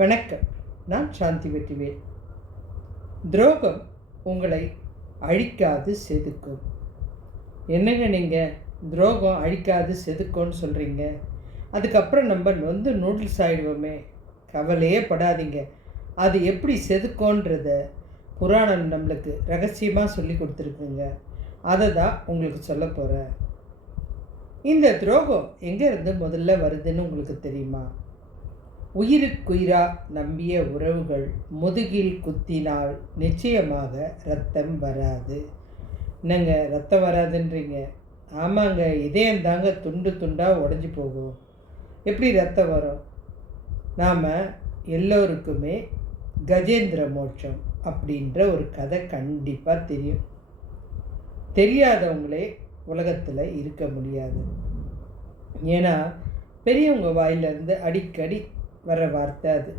வணக்கம். நான் சாந்தி வெற்றிவேல். துரோகம் உங்களை அழிக்காது செதுக்கும். என்னங்க நீங்கள் துரோகம் அழிக்காது செதுக்கும்னு சொல்கிறீங்க? அதுக்கப்புறம் நம்ம நொந்து நூடுல்ஸ் ஆகிடுவோமே. கவலையே படாதீங்க. அது எப்படி செதுக்கோன்றத புராணம் நம்மளுக்கு ரகசியமாக சொல்லி கொடுத்துருக்குங்க. அதை தான் உங்களுக்கு சொல்ல போகிறேன். இந்த துரோகம் எங்கேருந்து முதல்ல வருதுன்னு உங்களுக்கு தெரியுமா? உயிருக்குயிரா நம்பிய உறவுகள் முதுகில் குத்தினால் நிச்சயமாக இரத்தம் வராது. என்னங்க ரத்தம் வராதுன்றீங்க? ஆமாங்க, இதயந்தாங்க துண்டு துண்டாக உடஞ்சி போகும். எப்படி ரத்தம் வரும்? நாம் எல்லோருக்குமே கஜேந்திர மோட்சம் அப்படின்ற ஒரு கதை கண்டிப்பாக தெரியும். தெரியாதவங்களே உலகத்தில் இருக்க முடியாது. ஏன்னா பெரியவங்க வாயிலிருந்து அடிக்கடி வர வார்த்தை அது.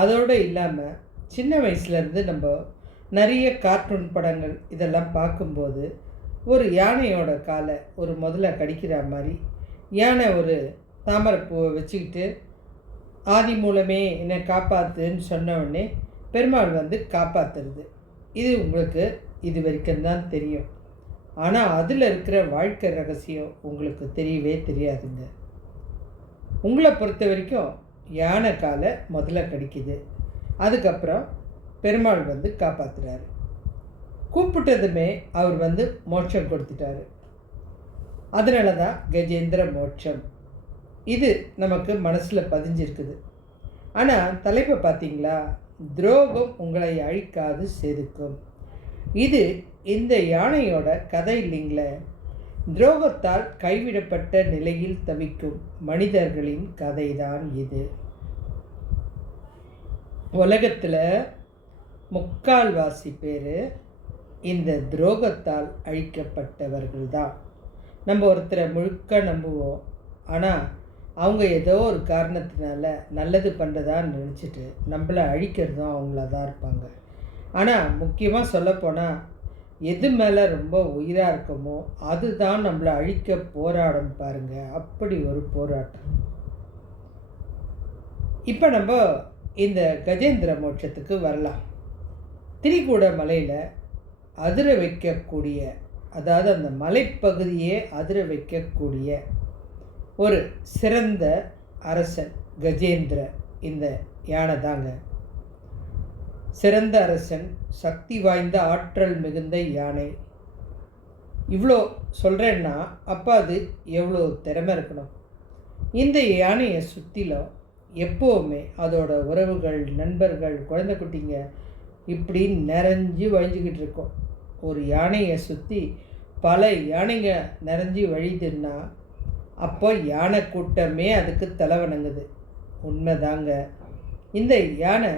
அதோடு இல்லாமல் சின்ன வயசுலேருந்து நம்ம நிறைய கார்ட்டூன் படங்கள் இதெல்லாம் பார்க்கும்போது ஒரு யானையோட காலை ஒரு முதல்ல கடிக்கிற மாதிரி யானை ஒரு தாமரைப்பூவை வச்சுக்கிட்டு ஆதி மூலமே என்னை காப்பாற்றுன்னு சொன்ன உடனே பெருமாள் வந்து காப்பாற்றுறது. இது உங்களுக்கு இது வரைக்கும் தான் தெரியும். ஆனால் அதில் இருக்கிற வாழ்க்கை ரகசியம் உங்களுக்கு தெரியவே தெரியாதுங்க. உங்களை பொறுத்த வரைக்கும் யானை காலை முதல்ல கடிக்குது, அதுக்கப்புறம் பெருமாள் வந்து காப்பாற்றுறாரு. கூப்பிட்டதுமே அவர் வந்து மோட்சம் கொடுத்துட்டாரு. அதனால தான் கஜேந்திர மோட்சம். இது நமக்கு மனசில் பதிஞ்சிருக்குது. ஆனால் தலைப்பை பார்த்தீங்களா? துரோகம் உங்களை அழிக்காது செதுக்கும். இது இந்த யானையோட கதை இல்லைங்களே. துரோகத்தால் கைவிடப்பட்ட நிலையில் தவிக்கும் மனிதர்களின் கதைதான் இது. உலகத்தில் முக்கால்வாசி பேர் இந்த துரோகத்தால் அழிக்கப்பட்டவர்கள் தான். நம்ம ஒருத்தரை முழுக்க நம்புவோம், ஆனால் அவங்க ஏதோ ஒரு காரணத்தினால நல்லது பண்ணுறதான்னு நினச்சிட்டு நம்மளை அழிக்கிறதும் அவங்கள தான் இருப்பாங்க. ஆனால் முக்கியமாக சொல்லப்போனால் எது மேலே ரொம்ப உயிராக இருக்குமோ அதுதான் நம்மளை அழிக்க போராடும் பாருங்கள். அப்படி ஒரு போராட்டம். இப்போ நம்ம இந்த கஜேந்திர மோட்சத்துக்கு வரலாம். திரிகூட மலையில் அதிர வைக்கக்கூடிய, அதாவது அந்த மலைப்பகுதியே அதிர வைக்கக்கூடிய ஒரு சிறந்த அரசன் கஜேந்திர இந்த யானை தாங்க. சிறந்த அரசன், சக்தி வாய்ந்த ஆற்றல் மிகுந்த யானை. இவ்வளோ சொல்கிறேன்னா அப்போ அது எவ்வளோ திறமை இருக்கணும். இந்த யானையை சுற்றிலும் எப்போவுமே அதோட உறவுகள், நண்பர்கள், குழந்தை குட்டிங்க இப்படி நிறைஞ்சு வழிஞ்சிக்கிட்டு இருக்கோம். ஒரு யானையை சுற்றி பல யானைங்க நிறைஞ்சி வழிதுன்னா அப்போ யானை கூட்டமே அதுக்கு தலை வணங்குது. உண்மைதாங்க. இந்த யானை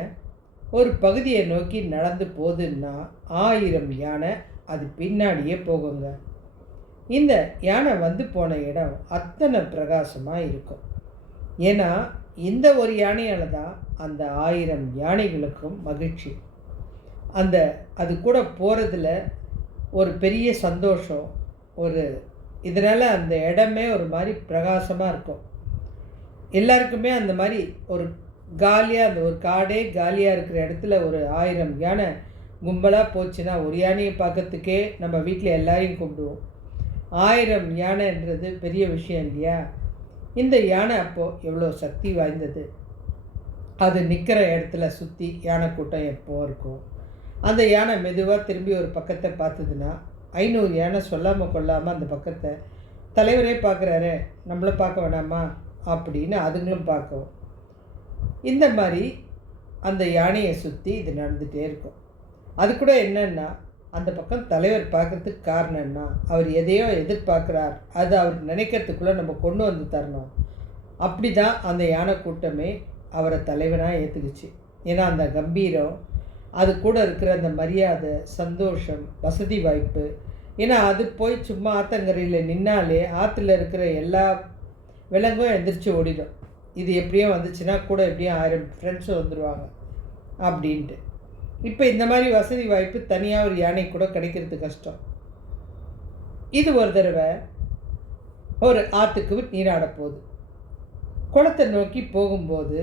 ஒரு பகுதியை நோக்கி நடந்து போகுதுன்னா 1000 யானை அது பின்னாடியே போகுங்க. இந்த யானை வந்து போன இடம் அத்தனை பிரகாசமாக இருக்கும். ஏன்னா இந்த ஒரு யானையால் தான் அந்த 1000 யானைகளுக்கும் மகிழ்ச்சி. அது கூட போகிறதுல ஒரு பெரிய சந்தோஷம், ஒரு இதனால் அந்த இடமே ஒரு மாதிரி பிரகாசமாக இருக்கும். எல்லாருக்குமே அந்த மாதிரி ஒரு காலியாக, அந்த ஒரு காடே காலியாக இருக்கிற இடத்துல ஒரு 1000 யானை கும்பலாக போச்சுன்னா ஒரு யானையை பார்க்கறதுக்கே நம்ம வீட்டில் எல்லாரையும் கூப்பிடுவோம். 1000 யானைன்றது பெரிய விஷயம் இல்லையா? இந்த யானை அப்போது எவ்வளோ சக்தி வாய்ந்தது. அது நிற்கிற இடத்துல சுற்றி யானை கூட்டம் எப்போ இருக்கும். அந்த யானை மெதுவாக திரும்பி ஒரு பக்கத்தை பார்த்ததுன்னா 500 யானை சொல்லாமல் கொள்ளாமல் அந்த பக்கத்தை தலைவரே பார்க்குறாரு, நம்மளை பார்க்க வேணாமா அப்படின்னு அதுங்களும் பார்க்கும். இந்த மாதிரி அந்த யானையை சுற்றி இது நடந்துகிட்டே இருக்கும். அது கூட என்னென்னா, அந்த பக்கம் தலைவர் பார்க்குறதுக்கு காரணம் என்ன? அவர் எதையோ எதிர்பார்க்குறார், அது அவர் நினைக்கிறதுக்குள்ளே நம்ம கொண்டு வந்து தரணும். அப்படி தான் அந்த யானை கூட்டமே அவரை தலைவனாக ஏற்றுக்குச்சு. ஏன்னா அந்த கம்பீரம், அது கூட இருக்கிற அந்த மரியாதை, சந்தோஷம், வசதி வாய்ப்பு. ஏன்னா அது போய் சும்மா ஆத்தங்கரையில் நின்னாலே ஆற்றுல இருக்கிற எல்லா விலங்கும் எந்திரிச்சு ஓடிடும். இது எப்படியோ வந்துச்சுன்னா கூட எப்படியும் 1000 ஃப்ரெண்ட்ஸும் வந்துடுவாங்க அப்படின்ட்டு. இப்போ இந்த மாதிரி வசதி வாய்ப்பு தனியாக ஒரு யானை கூட கிடைக்கிறது கஷ்டம். இது ஒரு தடவை ஒரு ஆற்றுக்கு நீராட போகுது. குளத்தை நோக்கி போகும்போது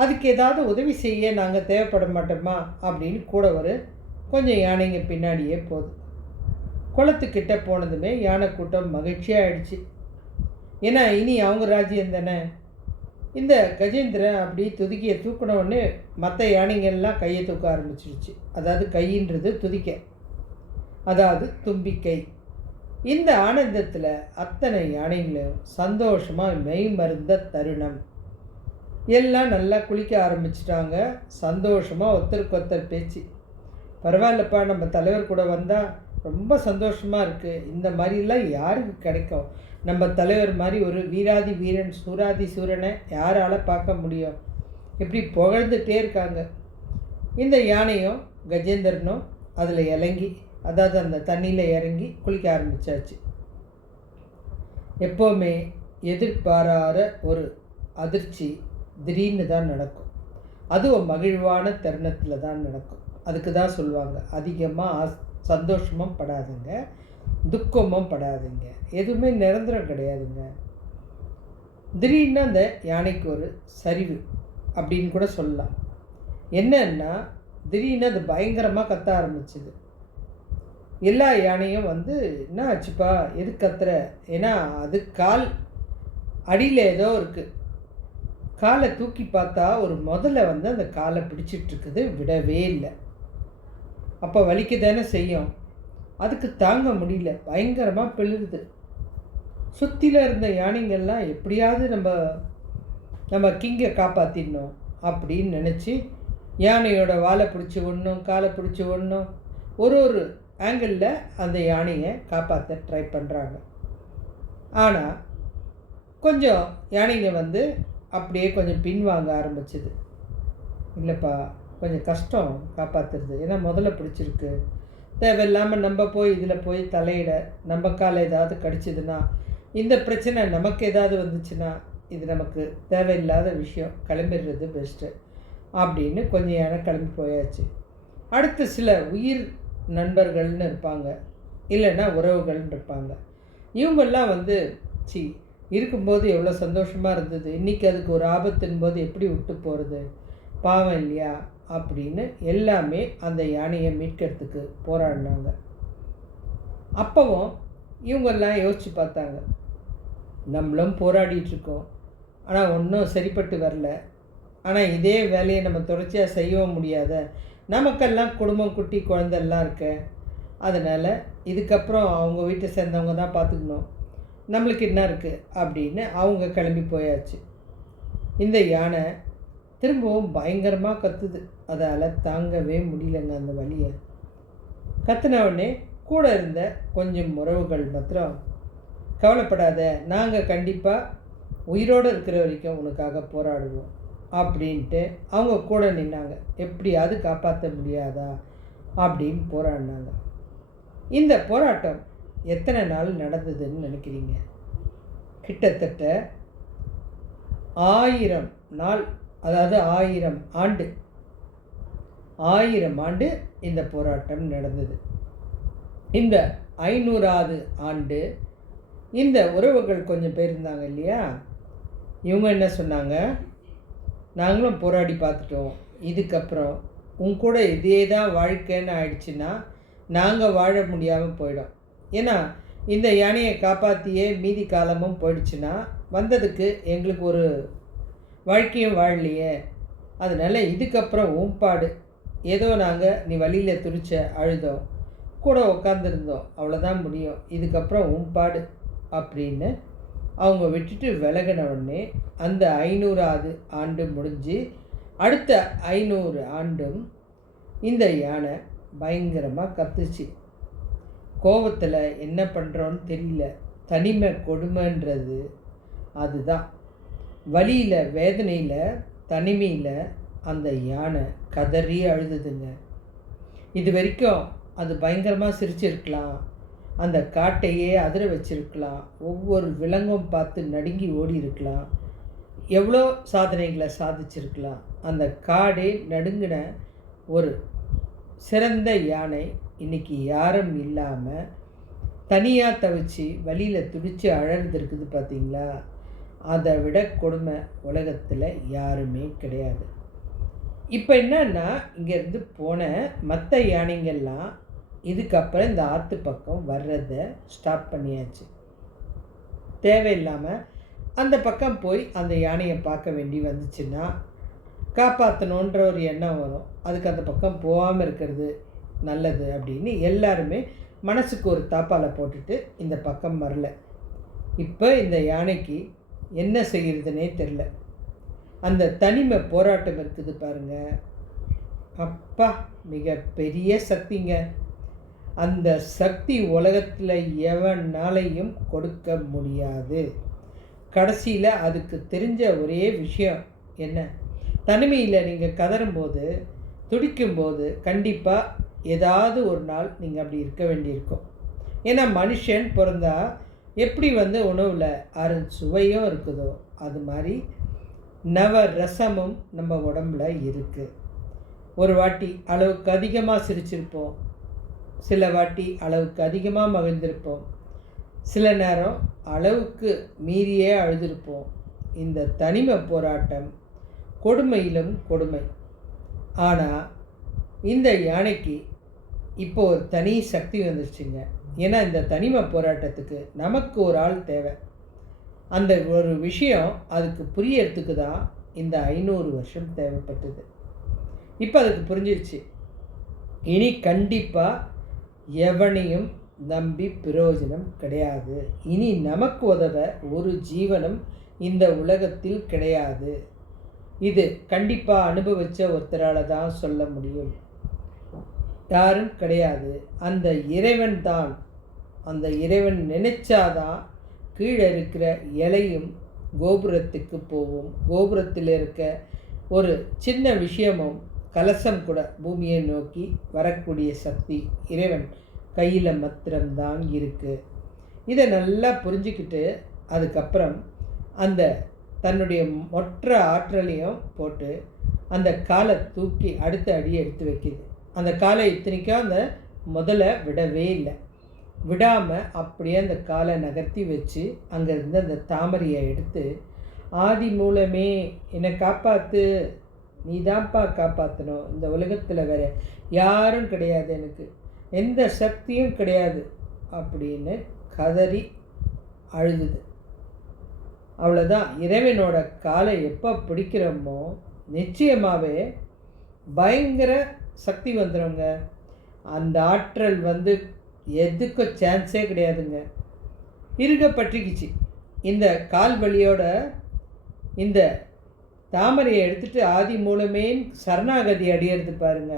அதுக்கு ஏதாவது உதவி செய்ய நாங்கள் தேவைப்பட மாட்டோமா அப்படின்னு கூட ஒரு கொஞ்சம் யானைங்க பின்னாடியே போகுது. குளத்துக்கிட்ட போனதுமே யானை கூட்டம் மகிழ்ச்சியாகிடுச்சு. ஏன்னா இனி அவங்க ராஜ்யம் தானே. இந்த கஜேந்திரன் அப்படி துதிக்கையை தூக்கின உடனே மற்ற யானைங்கள்லாம் கையை தூக்க ஆரம்பிச்சிருச்சு. அதாவது கையின்றது துதிக்க, அதாவது தும்பிக்கை. இந்த ஆனந்தத்தில் அத்தனை யானைகளும் சந்தோஷமாக மெய் மருந்த தருணம். எல்லாம் நல்லா குளிக்க ஆரம்பிச்சிட்டாங்க. சந்தோஷமாக ஒருத்தருக்கு ஒருத்தர் பேச்சு. பரவாயில்லப்பா, நம்ம தலைவர் கூட வந்தால் ரொம்ப சந்தோஷமாக இருக்குது. இந்த மாதிரிலாம் யாருக்கு கிடைக்கும்? நம்ம தலைவர் மாதிரி ஒரு வீராதி வீரன், சூராதி சூரனை யாரால் பார்க்க முடியும்? இப்படி புகழ்ந்துட்டே இருக்காங்க. இந்த யானையும் கஜேந்திரனும் அதில் இறங்கி, அதாவது அந்த தண்ணியில் இறங்கி குளிக்க ஆரம்பித்தாச்சு. எப்போவுமே எதிர்பாராத ஒரு அதிர்ச்சி திடீர்னு தான் நடக்கும். அதுவும் மகிழ்வான தருணத்தில் தான் நடக்கும். அதுக்கு தான் சொல்லுவாங்க, அதிகமாக சந்தோஷமும் படாதுங்க, துக்கமும் படாதுங்க, எதுவுமே நிரந்தரம் கிடையாதுங்க. திடீர்னு அந்த யானைக்கு ஒரு சரிவு அப்படின்னு கூட சொல்லலாம். என்னன்னா, திடீர்னு அது பயங்கரமாக கத்த ஆரம்பிச்சுது. எல்லா யானையும் வந்து, என்ன ஆச்சுப்பா, எது கத்துற? ஏன்னா அது கால் அடியில் ஏதோ இருக்குது. காலை தூக்கி பார்த்தா ஒரு முதல்ல வந்து அந்த காலை பிடிச்சிட்ருக்குது, விடவே இல்லை. அப்போ வலிக்க தானே செய்யும். அதுக்கு தாங்க முடியல, பயங்கரமாக பிழுகுது. சுற்றில இருந்த யானைங்கள்லாம் எப்படியாவது நம்ம கிங்கை காப்பாற்றிடணும் அப்படின்னு நினச்சி யானையோட வாலை பிடிச்சி ஒன்றும் காலை பிடிச்சி ஒன்றும் ஒரு ஆங்கிளில் அந்த யானையை காப்பாற்ற ட்ரை பண்ணுறாங்க. ஆனால் கொஞ்சம் யானைங்க வந்து அப்படியே கொஞ்சம் பின்வாங்க ஆரம்பிச்சுது. இல்லைப்பா, கொஞ்சம் கஷ்டம் காப்பாற்றுறது, ஏன்னா முதல்ல பிடிச்சிருக்கு. தேவையில்லாமல் நம்ம போய் இதில் போய் தலையிட, நம்ம காலை ஏதாவது கடிச்சிதுன்னா, இந்த பிரச்சனை நமக்கு ஏதாவது வந்துச்சுன்னா, இது நமக்கு தேவையில்லாத விஷயம், கிளம்பிடுறது பெஸ்ட்டு அப்படின்னு கொஞ்சம் யானை கிளம்பி போயாச்சு. அடுத்து சில உயிர் நண்பர்கள்னு இருப்பாங்க, இல்லைன்னா உறவுகள்னு இருப்பாங்க. இவங்கெல்லாம் வந்து இருக்கும்போது எவ்வளோ சந்தோஷமாக இருந்தது, இன்றைக்கி அதுக்கு ஒரு ஆபத்தின் போது எப்படி விட்டு போகிறது, பாவம் இல்லையா அப்படின்னு எல்லாமே அந்த யானையை மீட்கிறதுக்கு போராடினாங்க. அப்போவும் இவங்கெல்லாம் யோசித்து பார்த்தாங்க, நம்மளும் போராடிட்டுருக்கோம், ஆனால் ஒன்றும் சரிப்பட்டு வரல. ஆனால் இதே வேலையை நம்ம தொடர்ச்சியாக செய்யவும் முடியாத, நமக்கெல்லாம் குடும்பம் குட்டி குழந்தெல்லாம் இருக்க, அதனால் இதுக்கப்புறம் அவங்க வீட்டை சேர்ந்தவங்க தான் பார்த்துக்கணும், நம்மளுக்கு என்ன இருக்குது அப்படின்னு அவங்க கிளம்பி போயாச்சு. இந்த யானை திரும்பவும் பயங்கரமாக கத்துது. அதால் தாங்கவே முடியலங்க அந்த வலியை. கத்துனவுடனே கூட இருந்த கொஞ்சம் உறவுகள் மாத்திரம், கவலைப்படாத, நாங்கள் கண்டிப்பாக உயிரோடு இருக்கிற வரைக்கும் உனக்காக போராடுவோம் அப்படின்ட்டு அவங்க கூட நின்னாங்க. எப்படியாவது காப்பாற்ற முடியாதா அப்படின்னு போராடினாங்க. இந்த போராட்டம் எத்தனை நாள் நடந்ததுன்னு நினைக்கிறீங்க? கிட்டத்தட்ட 1000 நாள், அதாவது 1000 ஆண்டு. 1000 ஆண்டு இந்த போராட்டம் நடந்தது. இந்த 500வது ஆண்டு இந்த உறவுகள் கொஞ்சம் பேர் இருந்தாங்க இல்லையா, இவங்க என்ன சொன்னாங்க, நாங்களும் போராடி பார்த்துட்டோம், இதுக்கப்புறம் உன் கூட இதே தான் வாழ்க்கைன்னு ஆயிடுச்சுன்னா நாங்கள் வாழ முடியாமல் போயிடும். ஏன்னா இந்த யானையை காப்பாற்றியே மீதி காலமும் போயிடுச்சுன்னா வந்ததுக்கு எங்களுக்கு ஒரு வாழ்க்கையும் வாழலையே, அதனால் இதுக்கப்புறம் ஊம்பாடு, ஏதோ நாங்கள் நீ வழியில் துடிச்ச அழுதோம், கூட உட்காந்துருந்தோம், அவ்வளோதான் முடியும், இதுக்கப்புறம் ஊம்பாடு அப்படின்னு அவங்க விட்டுட்டு விலகின உடனே அந்த 500வது ஆண்டு முடிஞ்சு அடுத்த 500 ஆண்டும் இந்த யானை பயங்கரமாக கத்துச்சு. கோபத்தில் என்ன பண்ணுறோன்னு தெரியல. தனிமை கொடுமைன்றது அதுதான். வலியில், வேதனையில், தனிமையில் அந்த யானை கதறி அழுதுதுங்க. இது வரைக்கும் அது பயங்கரமாக சிரிச்சிருக்கலாம், அந்த காட்டையே அதிர வச்சிருக்கலாம், ஒவ்வொரு விலங்கும் பார்த்து நடுங்கி ஓடி இருக்கலாம், எவ்வளோ சாதனைகளை சாதிச்சிருக்கலாம். அந்த காடே நடுங்கின ஒரு சிறந்த யானை இன்றைக்கி யாரும் இல்லாமல் தனியாக தவிச்சு வழியில் துடித்து அழகுது இருக்குது பார்த்தீங்களா. அதை விட கொடுமை உலகத்தில் யாருமே கிடையாது. இப்போ என்னன்னா, இங்கேருந்து போன மற்ற யானைங்கள்லாம் இதுக்கப்புறம் இந்த ஆற்று பக்கம் வர்றதை ஸ்டாப் பண்ணியாச்சு. தேவையில்லாமல் அந்த பக்கம் போய் அந்த யானையை பார்க்க வேண்டி வந்துச்சுன்னா காப்பாற்றணுன்ற ஒரு எண்ணம் வரும். அதுக்கு அந்த பக்கம் போகாமல் இருக்கிறது நல்லது அப்படின்னு எல்லாருமே மனசுக்கு ஒரு தாப்பாலை போட்டுட்டு இந்த பக்கம் வரல. இப்போ இந்த யானைக்கு என்ன செய்கிறதுனே தெரில. அந்த தனிமை போராட்டம் இருக்குது பாருங்க, அப்பா மிக பெரிய சக்திங்க. அந்த சக்தி உலகத்தில் எவனாலையும் கொடுக்க முடியாது. கடைசியில் அதுக்கு தெரிஞ்ச ஒரே விஷயம் என்ன, தனிமையில் நீங்கள் கதறும்போது துடிக்கும்போது கண்டிப்பாக ஏதாவது ஒரு நாள் நீங்கள் அப்படி இருக்க வேண்டியிருக்கும். ஏன்னா மனுஷன் பிறந்தா எப்படி உணவில் சுவையும் இருக்குதோ அது மாதிரி நவ ரசமும் நம்ம உடம்புல இருக்குது. ஒரு வாட்டி அளவுக்கு அதிகமாக சிரிச்சிருப்போம், சில வாட்டி அளவுக்கு அதிகமாக மகிழ்ந்திருப்போம், சில நேரம் அளவுக்கு மீறியே அழுதிருப்போம். இந்த தனிமை போராட்டம் கொடுமையிலும் கொடுமை. ஆனால் இந்த யானைக்கு இப்போ ஒரு தனி சக்தி வந்துருச்சுங்க. ஏன்னா இந்த தனிமை போராட்டத்துக்கு நமக்கு ஒரு ஆள் தேவை. அந்த ஒரு விஷயம் அதுக்கு புரியறதுக்கு தான் இந்த 500 வருஷம் தேவைப்பட்டது. இப்போ அதுக்கு புரிஞ்சிருச்சு. இனி கண்டிப்பாக எவனையும் நம்பி பிரயோஜனம் கிடையாது. இனி நமக்கு உதவ ஒரு ஜீவனும் இந்த உலகத்தில் கிடையாது. இது கண்டிப்பாக அனுபவித்த ஒருத்தரால் தான் சொல்ல முடியும். யாரும் கிடையாது. அந்த இறைவன் தான். அந்த இறைவன் நினைச்சாதான் கீழே இருக்கிற இலையும் கோபுரத்துக்கு போகும். கோபுரத்தில் இருக்க ஒரு சின்ன விஷயமும் கலசம் கூட பூமியை நோக்கி வரக்கூடிய சக்தி இறைவன் கையில் மாத்திரம்தான் இருக்குது. இதை நல்லா புரிஞ்சுக்கிட்டு அதுக்கப்புறம் அந்த தன்னுடைய மொற்ற ஆற்றலையும் போட்டு அந்த காலை தூக்கி அடுத்த அடி எடுத்து வைக்கிது. அந்த காலை இத்தனைக்கும் அந்த முதல்ல விடவே இல்லை. விடாமல் அப்படியே அந்த காலை நகர்த்தி வச்சு அங்கேருந்து அந்த தாமரையை எடுத்து, ஆதி மூலமே என்னை காப்பாற்று, நீ தான்ப்பா காப்பாற்றணும், இந்த உலகத்தில் வேறு யாரும் கிடையாது, எனக்கு எந்த சக்தியும் கிடையாது அப்படின்னு கதறி அழுதுது. அவ்வளோதான். இறைவனோட காலை எப்போ பிடிக்கிறோமோ நிச்சயமாகவே பயங்கர சக்தி வந்துடுங்க. அந்த ஆற்றல் எதுக்கும் சான்ஸே கிடையாதுங்க. பற்றிக்கிச்சு. இந்த கால் வலியோட இந்த தாமரையை எடுத்துகிட்டு ஆதி மூலமே சரணாகதி அடையிறது பாருங்க.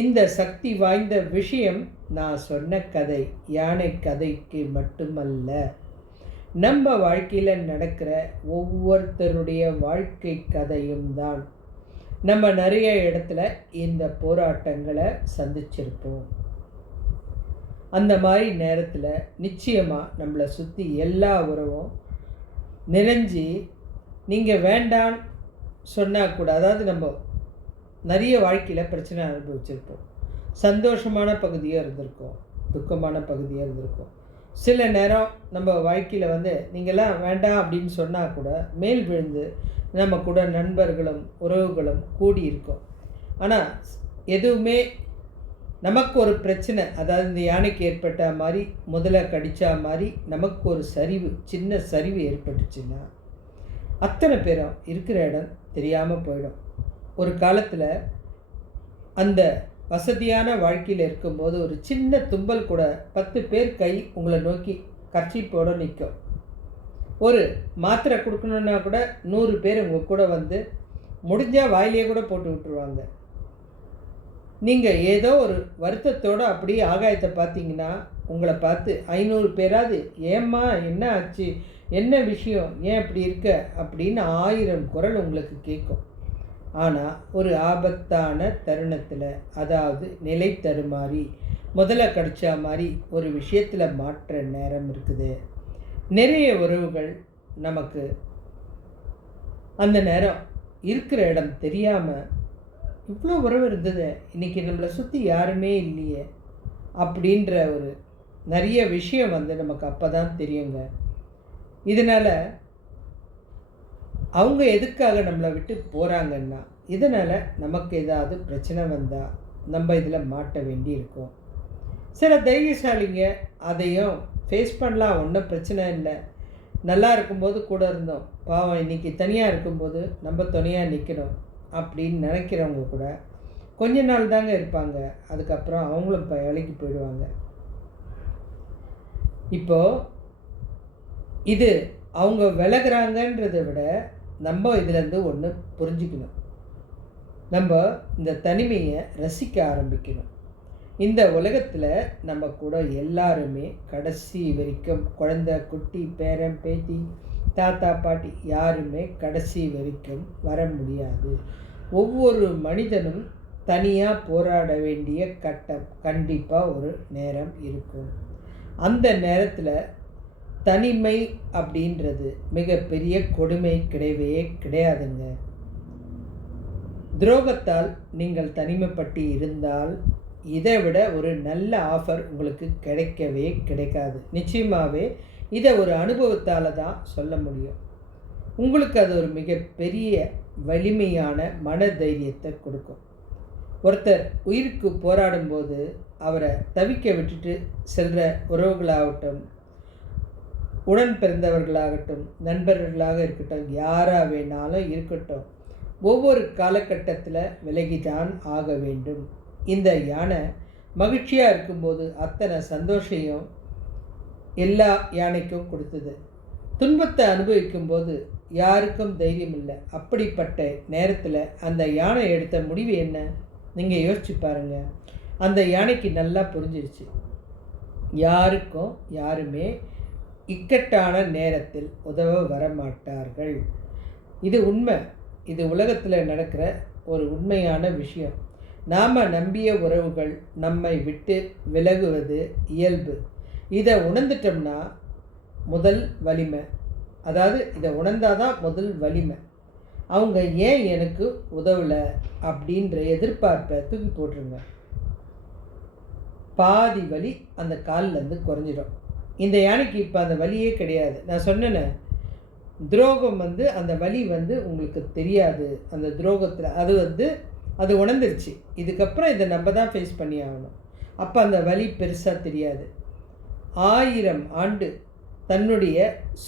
இந்த சக்தி வாய்ந்த விஷயம் நான் சொன்ன கதை யானை கதைக்கு மட்டுமல்ல, நம்ம வாழ்க்கையில் நடக்கிற ஒவ்வொருத்தருடைய வாழ்க்கை கதையும் தான். நம்ம நிறைய இடத்துல இந்த போராட்டங்களை சந்திச்சிருப்போம். அந்த மாதிரி நேரத்தில் நிச்சயமாக நம்மளை சுற்றி எல்லா உறவும் நிறைஞ்சி நீங்கள் வேண்டான்னு சொன்னால் கூட, அதாவது நம்ம நிறைய வாழ்க்கையில் பிரச்சனை அனுபவிச்சிருப்போம். சந்தோஷமான பகுதியாக இருந்திருக்கும், துக்கமான பகுதியாக இருந்திருக்கும். சில நேரம் நம்ம வாழ்க்கையில் நீங்களாம் வேண்டாம் அப்படின்னு சொன்னால் கூட மேல் விழுந்து நம்ம கூட நண்பர்களும் உறவுகளும் கூடியிருக்கோம். ஆனால் எதுவுமே நமக்கு ஒரு பிரச்சனை, அதாவது இந்த யானைக்கு ஏற்பட்ட மாதிரி முதல்ல கடித்தா மாதிரி நமக்கு ஒரு சரிவு, சின்ன சரிவு ஏற்பட்டுச்சுன்னா அத்தனை பேரும் இருக்கிற இடம் தெரியாமல் போயிடும். ஒரு காலத்தில் அந்த வசதியான வாழ்க்கையில் இருக்கும்போது ஒரு சின்ன தும்பல் கூட 10 பேர் கை உங்களை நோக்கி கர்ச்சீப்போடு நிற்கும். ஒரு மாத்திரை கொடுக்கணுன்னா கூட 100 பேர் உங்கள் கூட முடிஞ்சால் வாயிலே கூட போட்டு விட்டுருவாங்க. நீங்கள் ஏதோ ஒரு வருத்தத்தோடு அப்படியே ஆகாயத்தை பார்த்தீங்கன்னா உங்களை பார்த்து 500 பேராது ஏம்மா என்ன ஆச்சு, என்ன விஷயம், ஏன் அப்படி இருக்க அப்படின்னு 1000 குரல் உங்களுக்கு கேட்கும். ஆனால் ஒரு ஆபத்தான தருணத்தில், அதாவது நிலை தருமாறி முதல்ல கடிச்சா மாதிரி ஒரு விஷயத்தில் மாற்ற நேரம் இருக்குது. நிறைய உறவுகள் நமக்கு அந்த நேரம் இருக்கிற இடம் தெரியாமல் இவ்வளோ உறவு இருந்தது, இன்றைக்கி நம்மளை சுற்றி யாருமே இல்லையே அப்படின்ற ஒரு நிறைய விஷயம் நமக்கு அப்போ தான் தெரியுங்க. இதனால் அவங்க எதுக்காக நம்மளை விட்டு போகிறாங்கன்னா, இதனால் நமக்கு ஏதாவது பிரச்சனை வந்தால் நம்ம இதில் மாட்ட வேண்டி இருக்கும். சில தைரியசாலிங்க அதையும் ஃபேஸ் பண்ணலாம், ஒன்றும் பிரச்சனை இல்லை. நல்லா இருக்கும்போது கூட இருந்தோம், பாவம் இன்றைக்கி தனியாக இருக்கும்போது நம்ம துணையாக நிற்கணும் அப்படின்னு நினைக்கிறவங்க கூட கொஞ்ச நாள் தாங்க இருப்பாங்க. அதுக்கப்புறம் அவங்களும் வேலைக்கு போயிடுவாங்க. இப்போது இது அவங்க விலகுறாங்கன்றதை விட நம்ம இதிலேருந்து ஒன்று புரிஞ்சுக்கணும். நம்ம இந்த தனிமையை ரசிக்க ஆரம்பிக்கணும். இந்த உலகத்தில் நம்ம கூட எல்லாருமே கடைசி வரைக்கும், குழந்தை குட்டி பேரன் பேத்தி தாத்தா பாட்டி யாருமே கடைசி வரைக்கும் வர முடியாது. ஒவ்வொரு மனிதனும் தனியாக போராட வேண்டிய கட்டம் கண்டிப்பாக ஒரு நேரம் இருக்கும். அந்த நேரத்தில் தனிமை அப்படின்றது மிகப்பெரிய கொடுமை கிடையவே கிடையாதுங்க. துரோகத்தால் நீங்கள் தனிமைப்பட்டு இருந்தால் இதை விட ஒரு நல்ல ஆஃபர் உங்களுக்கு கிடைக்கவே கிடைக்காது. நிச்சயமாகவே இதை ஒரு அனுபவத்தால் தான் சொல்ல முடியும். உங்களுக்கு அது ஒரு மிகப்பெரிய வலிமையான மன தைரியத்தை கொடுக்கும். ஒருத்தர் உயிருக்கு போராடும்போது அவரை தவிக்க விட்டுட்டு செல்கிற உறவுகளாகட்டும், உடன் பிறந்தவர்களாகட்டும், நண்பர்களாக இருக்கட்டும், யாராக வேணாலும் இருக்கட்டும், ஒவ்வொரு காலகட்டத்தில் விலகிதான் ஆக வேண்டும். இந்த யானை மகிழ்ச்சியாக இருக்கும்போது அத்தனை சந்தோஷையும் எல்லா யானைக்கும் கொடுத்தது. துன்பத்தை அனுபவிக்கும்போது யாருக்கும் தைரியம் இல்லை. அப்படிப்பட்ட நேரத்தில் அந்த யானை எடுத்த முடிவு என்ன? நீங்கள் யோசிச்சு பாருங்கள். அந்த யானைக்கு நல்லா புரிஞ்சிருச்சு, யாருக்கும் யாருமே இக்கட்டான நேரத்தில் உதவ வரமாட்டார்கள். இது உண்மை. இது உலகத்தில் நடக்கிற ஒரு உண்மையான விஷயம். நாம் நம்பிய உறவுகள் நம்மை விட்டு விலகுவது இயல்பு. இதை உணர்ந்துட்டோம்னா முதல் வலிமை, அதாவது இதை உணர்ந்தாதான் முதல் வலிமை. அவங்க ஏன் எனக்கு உதவலை அப்படின்ற எதிர்பார்ப்பை தூக்கி போட்டுருங்க. பாதி வலி அந்த காலிலேருந்து குறைஞ்சிடும். இந்த யானைக்கு இப்போ அந்த வலியே கிடையாது. நான் சொன்னேன்னு, துரோகம் அந்த வலி உங்களுக்கு தெரியாது. அந்த துரோகத்தில் அது உணர்ந்துருச்சு. இதுக்கப்புறம் இதை நம்ம தான் ஃபேஸ் பண்ணி ஆகணும். அப்போ அந்த வலி பெருசாக தெரியாது. 1000 ஆண்டு தன்னுடைய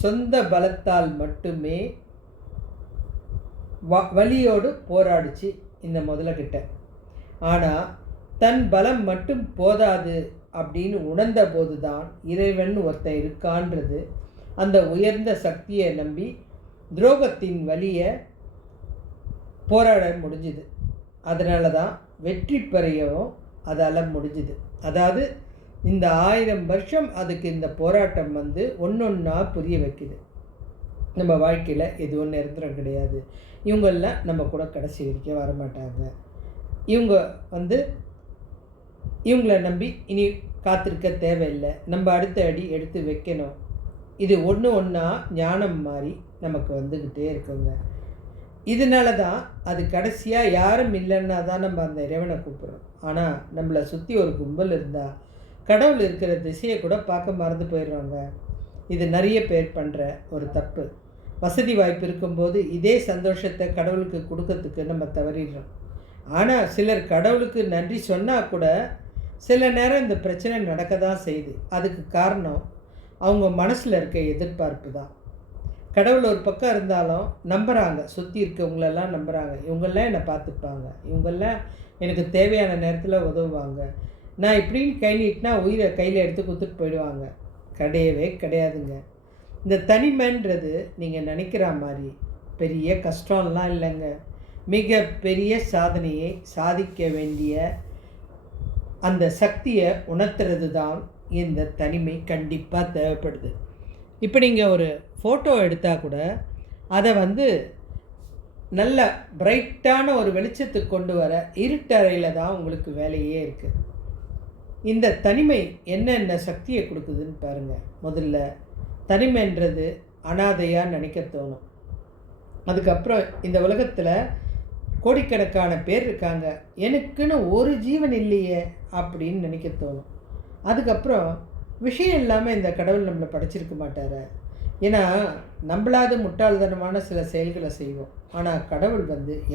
சொந்த பலத்தால் மட்டுமே வலியோடு போராடிச்சு இந்த முதலைக்கிட்ட. ஆனால் தன் பலம் மட்டும் போதாது அப்படின்னு உணர்ந்த போது தான் இறைவன் ஒருத்தன் இருக்கான்றது அந்த உயர்ந்த சக்தியை நம்பி துரோகத்தின் வலியை போராட முடிஞ்சுது. அதனால தான் வெற்றி பெறையவும் அதால் முடிஞ்சுது. அதாவது இந்த 1000 வருஷம் அதுக்கு இந்த போராட்டம் ஒன்றொன்னா புரிய வைக்குது. நம்ம வாழ்க்கையில் எதுவும் நிரந்தரம் கிடையாது. இவங்கெல்லாம் நம்ம கூட கடைசி வரைக்கும் வரமாட்டாங்க. இவங்க இவங்கள நம்பி இனி காத்திருக்க தேவையில்லை. நம்ம அடுத்த அடி எடுத்து வைக்கணும். இது ஒன்று ஒன்றா ஞானம் மாதிரி நமக்கு வந்துக்கிட்டே இருக்குங்க. இதனால தான் அது கடைசியாக யாரும் இல்லைன்னா தான் நம்ம அந்த இறைவனை கூப்பிட்றோம். ஆனால் நம்மளை சுற்றி ஒரு கும்பல் இருந்தால் கடவுள் இருக்கிற திசையை கூட பார்க்க மறந்து போயிடுவாங்க. இது நிறைய பேர் பண்ணுற ஒரு தப்பு. வசதி வாய்ப்பு இருக்கும்போது இதே சந்தோஷத்தை கடவுளுக்கு கொடுக்கறதுக்கு நம்ம தவறிடுறோம். ஆனால் சிலர் கடவுளுக்கு நன்றி சொன்னால் கூட சில நேரம் இந்த பிரச்சனை நடக்க தான் செய்யுது. அதுக்கு காரணம் அவங்க மனசில் இருக்க எதிர்பார்ப்பு தான். கடவுள் ஒரு பக்கம் இருந்தாலும் நம்புகிறாங்க, சுற்றி இருக்கவங்களெல்லாம் நம்புகிறாங்க. இவங்கெல்லாம் என்னை பார்த்துப்பாங்க, இவங்கெல்லாம் எனக்கு தேவையான நேரத்தில் உதவுவாங்க, நான் இப்படின்னு கை நீட்டினா உயிரை கையில் எடுத்து கொடுத்துட்டு போயிடுவாங்க. கிடையவே கிடையாதுங்க. இந்த தனிமைன்றது நீங்கள் நினைக்கிற மாதிரி பெரிய கஷ்டம்லாம் இல்லைங்க. மிக பெரிய சாதனையை சாதிக்க வேண்டிய அந்த சக்தியை உணர்த்துறது தான் இந்த தனிமை கண்டிப்பாக தேவைப்படுது. இப்போ நீங்கள் ஒரு ஃபோட்டோ எடுத்தால் கூட அதை நல்ல பிரைட்டான ஒரு வெளிச்சத்துக்கு கொண்டு வர இருட்டறையில் தான் உங்களுக்கு வேலையே இருக்குது. இந்த தனிமை என்னென்ன சக்தியை கொடுக்குதுன்னு பாருங்கள். முதல்ல தனிமைன்றது அனாதையாக நினைக்க தோணும். அதுக்கப்புறம் இந்த உலகத்தில் கோடிக்கணக்கான பேர் இருக்காங்க, எனக்குன்னு ஒரு ஜீவன் இல்லையே அப்படின்னு நினைக்க தோணும். அதுக்கப்புறம் விஷயம் இல்லாமல் இந்த கடவுள் நம்மளை படைச்சிருக்க மாட்டார், ஏன்னா நம்மளாவது முட்டாள்தனமான சில செயல்களை செய்வோம். ஆனால் கடவுள்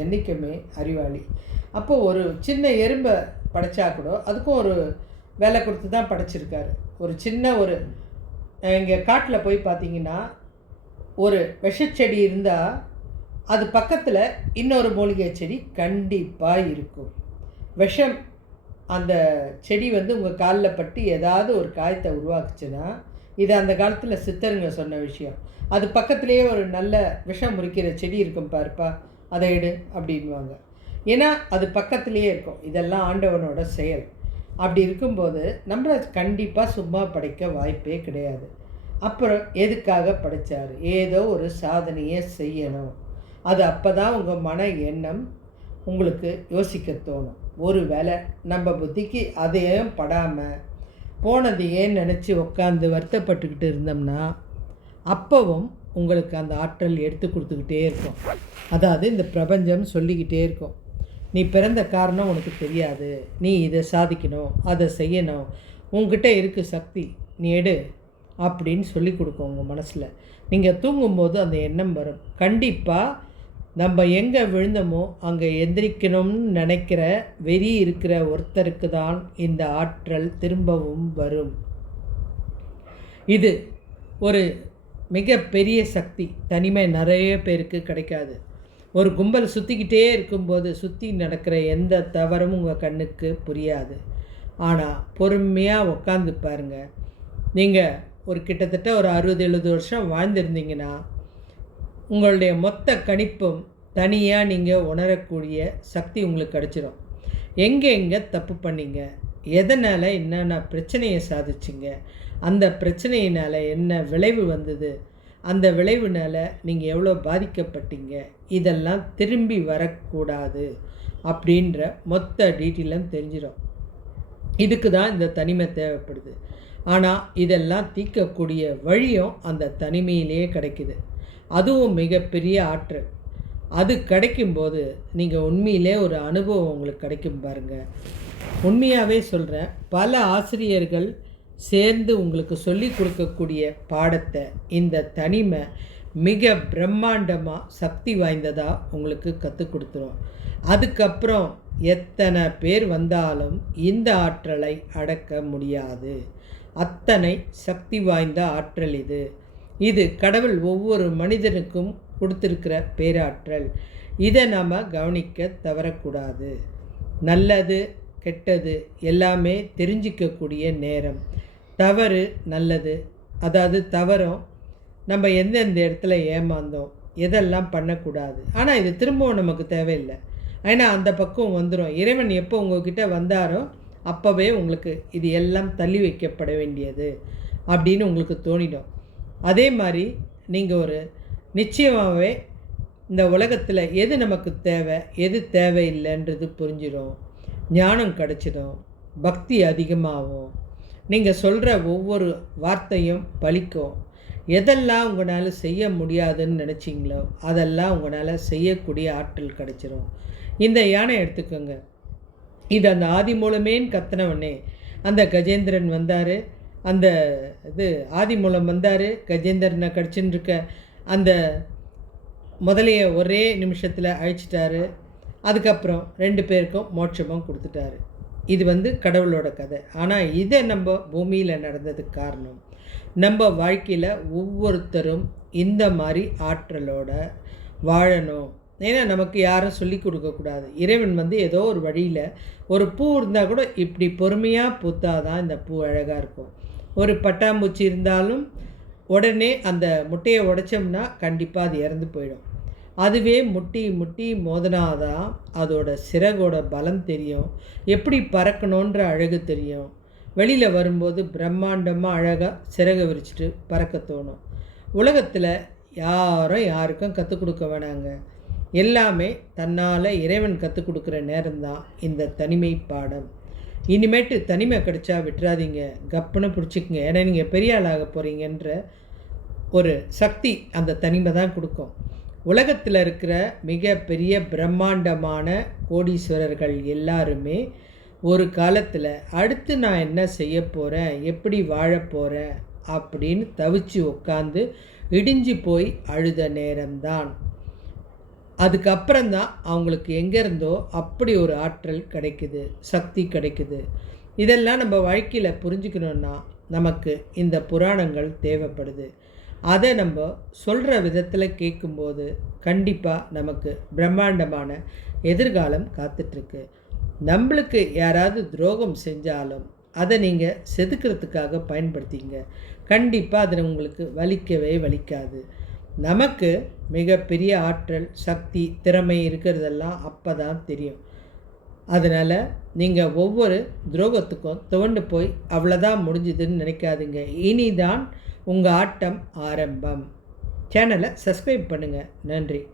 என்றைக்குமே அறிவாளி. அப்போது ஒரு சின்ன எறும்பை படைச்சா கூட அதுக்கும் ஒரு வேலை கொடுத்து தான் படைச்சிருக்காரு. ஒரு சின்ன ஒரு இங்கே காட்டில் போய் பார்த்தீங்கன்னா ஒரு விஷச்செடி இருந்தால் அது பக்கத்தில் இன்னொரு மூலிகை செடி கண்டிப்பாக இருக்கும். விஷம் அந்த செடி உங்கள் காலில் பட்டு ஏதாவது ஒரு காயத்தை உருவாக்குச்சுன்னா, இது அந்த காலத்தில் சித்தருங்க சொன்ன விஷயம். அது பக்கத்துலேயே ஒரு நல்ல விஷம் முறிக்கிற செடி இருக்கும் பாருப்பா, அதை எடு அப்படின்வாங்க. ஏன்னா அது பக்கத்துலேயே இருக்கும். இதெல்லாம் ஆண்டவனோட செயல். அப்படி இருக்கும்போது நம்மளை கண்டிப்பாக சும்மா படைக்க வாய்ப்பே கிடையாது. அப்புறம் எதுக்காக படைத்தார்? ஏதோ ஒரு சாதனையை செய்யணும். அது அப்போ தான் உங்கள் மன எண்ணம் உங்களுக்கு யோசிக்க தோணும். ஒரு வேளை நம்ம புத்திக்கு அதையும் படாமல் போனது ஏன் நினச்சி உட்காந்து வருத்தப்பட்டுக்கிட்டு இருந்தோம்னா, அப்போவும் உங்களுக்கு அந்த ஆற்றல் எடுத்து கொடுத்துக்கிட்டே இருக்கும். அதாவது இந்த பிரபஞ்சம் சொல்லிக்கிட்டே இருக்கும், நீ பிறந்த காரணம் உனக்கு தெரியாது, நீ இதை சாதிக்கணும், அதை செய்யணும், உங்ககிட்ட இருக்குது சக்தி, நீ எடு அப்படின்னு சொல்லி கொடுக்கும் உங்கள் மனசில். நீங்கள் தூங்கும்போது அந்த எண்ணம் வரும். கண்டிப்பாக நம்ம எங்கே விழுந்தோமோ அங்கே எந்திரிக்கணும்னு நினைக்கிற வெறி இருக்கிற ஒருத்தருக்கு தான் இந்த ஆற்றல் திரும்பவும் வரும். இது ஒரு மிகப்பெரிய சக்தி. தனிமை நிறைய பேருக்கு கிடைக்காது. ஒரு கும்பல் சுற்றிக்கிட்டே இருக்கும்போது சுற்றி நடக்கிற எந்த தவறும் உங்கள் கண்ணுக்கு புரியாது. ஆனால் பொறுமையாக உட்காந்து பாருங்கள். நீங்கள் ஒரு கிட்டத்தட்ட ஒரு 60-70 வருஷம் வாழ்ந்திருந்தீங்கன்னா உங்களுடைய மொத்த கணிப்பும் தனியாக நீங்கள் உணரக்கூடிய சக்தி உங்களுக்கு கிடச்சிரும். எங்கே தப்பு பண்ணிங்க, எதனால் என்னென்ன பிரச்சனையை சாதிச்சிங்க, அந்த பிரச்சனையினால் என்ன விளைவு வந்தது, அந்த விளைவுனால் நீங்கள் எவ்வளோ பாதிக்கப்பட்டீங்க, இதெல்லாம் திரும்பி வரக்கூடாது அப்படின்ற மொத்த டீட்டெயிலும் தெரிஞ்சிடும். இதுக்கு தான் இந்த தனிமை தேவைப்படுது. ஆனால் இதெல்லாம் தீர்க்கக்கூடிய வழியும் அந்த தனிமையிலேயே கிடைக்குது. அதுவும் மிகப்பெரிய ஆற்றல். அது கிடைக்கும்போது நீங்கள் உண்மையிலே ஒரு அனுபவம் உங்களுக்கு கிடைக்கும் பாருங்கள். உண்மையாகவே சொல்கிறேன், பல ஆசிரியர்கள் சேர்ந்து உங்களுக்கு சொல்லி கொடுக்கக்கூடிய பாடத்தை இந்த தனிமை மிக பிரம்மாண்டமாக சக்தி வாய்ந்ததாக உங்களுக்கு கற்றுக் கொடுத்துரும். அதுக்கப்புறம் எத்தனை பேர் வந்தாலும் இந்த ஆற்றலை அடக்க முடியாது. அத்தனை சக்தி வாய்ந்த ஆற்றல் இது. இது கடவுள் ஒவ்வொரு மனிதனுக்கும் கொடுத்துருக்கிற பேராற்றல். இதை நாம் கவனிக்க தவறக்கூடாது. நல்லது கெட்டது எல்லாமே தெரிஞ்சிக்கக்கூடிய நேரம். தவறு நல்லது, அதாவது தவறும் நம்ம எந்தெந்த இடத்துல ஏமாந்தோம், எதெல்லாம் பண்ணக்கூடாது. ஆனால் இது திரும்பவும் நமக்கு தேவையில்லை. ஏன்னா அந்த பக்கம் வந்துடும். இறைவன் எப்போ உங்கள்கிட்ட வந்தாரோ அப்போவே உங்களுக்கு இது எல்லாம் தள்ளி வைக்கப்பட வேண்டியது அப்படின்னு உங்களுக்கு தோணிடும். அதே மாதிரி நீங்கள் ஒரு நிச்சயமாகவே இந்த உலகத்தில் எது நமக்கு தேவை எது தேவையில்லைன்றது புரிஞ்சிடும். ஞானம் கிடச்சிடும், பக்தி அதிகமாகும், நீங்கள் சொல்கிற ஒவ்வொரு வார்த்தையும் பலிக்கும். எதெல்லாம் உங்களால் செய்ய முடியாதுன்னு நினச்சிங்களோ அதெல்லாம் உங்களால் செய்யக்கூடிய ஆற்றல் கிடச்சிரும். இந்த யானை எடுத்துக்கோங்க. இது அந்த ஆதி மூலமேன்னு கத்தினவனே அந்த கஜேந்திரன் வந்தார். அந்த இது ஆதி மூலம் வந்தார், கஜேந்திரனை கடிச்சுன்னு இருக்க அந்த முதலைய ஒரே நிமிஷத்தில் அழிச்சிட்டாரு. அதுக்கப்புறம் 2 பேருக்கும் மோட்சமும் கொடுத்துட்டாரு. இது கடவுளோட கதை. ஆனால் இதை நம்ம பூமியில் நடந்ததுக்கு காரணம் நம்ம வாழ்க்கையில் ஒவ்வொருத்தரும் இந்த மாதிரி ஆற்றலோட வாழணும். ஏன்னா நமக்கு யாரும் சொல்லி கொடுக்கக்கூடாது. இறைவன் ஏதோ ஒரு வழியில் ஒரு பூ இருந்தால் கூட இப்படி பொறுமையாக பூத்தாதான் இந்த பூ அழகாக இருக்கும். ஒரு பட்டாம்பூச்சி இருந்தாலும் உடனே அந்த முட்டையை உடைச்சோம்னா கண்டிப்பாக அது இறந்து போயிடும். அதுவே முட்டி முட்டி மோதனாதான் அதோட சிறகோட பலம் தெரியும், எப்படி பறக்கணுன்ற அழகு தெரியும். வெளியில் வரும்போது பிரம்மாண்டமாக அழகாக சிறகை விரிச்சிட்டு பறக்க தோணும். உலகத்தில் யாரும் யாருக்கும் கற்றுக் கொடுக்க வேணாங்க. எல்லாமே தன்னால் இறைவன் கற்றுக் கொடுக்குற நேரம்தான் இந்த தனிமை பாடம். இனிமேட்டு தனிமை கிடைச்சா விட்டுறாதீங்க, கப்புன்னு பிடிச்சிக்குங்க. ஏன்னா நீங்கள் பெரிய ஆளாக போகிறீங்கன்ற ஒரு சக்தி அந்த தனிமை தான் கொடுக்கும். உலகத்தில் இருக்கிற மிக பெரிய பிரம்மாண்டமான கோடீஸ்வரர்கள் எல்லாருமே ஒரு காலத்தில் அடுத்து நான் என்ன செய்ய போகிறேன், எப்படி வாழ போகிறேன் அப்படின்னு தவிச்சு உட்காந்து இடிஞ்சு போய் அழுத நேரம்தான். அதுக்கப்புறம்தான் அவங்களுக்கு எங்கேருந்தோ அப்படி ஒரு ஆற்றல் கிடைக்குது, சக்தி கிடைக்குது. இதெல்லாம் நம்ம வாழ்க்கையில் புரிஞ்சுக்கணுன்னா நமக்கு இந்த புராணங்கள் தேவைப்படுது. அதை நம்ம சொல்கிற விதத்தில் கேட்கும்போது கண்டிப்பாக நமக்கு பிரம்மாண்டமான எதிர்காலம் காத்துட்ருக்கு. நம்மளுக்கு யாராவது துரோகம் செஞ்சாலும் அதை நீங்கள் செதுக்கிறதுக்காக பயன்படுத்திங்க. கண்டிப்பாக அதில் உங்களுக்கு வலிக்கவே வலிக்காது. நமக்கு மிகப்பெரிய ஆற்றல், சக்தி, திறமை இருக்கிறதெல்லாம் அப்போ தான் தெரியும். அதனால் நீங்கள் ஒவ்வொரு துரோகத்துக்கும் துவண்டு போய் அவ்வளோதான் முடிஞ்சுதுன்னு நினைக்காதீங்க. இனிதான் உங்கள் ஆட்டம் ஆரம்பம். சேனலை சப்ஸ்கிரைப் பண்ணுங்கள். நன்றி.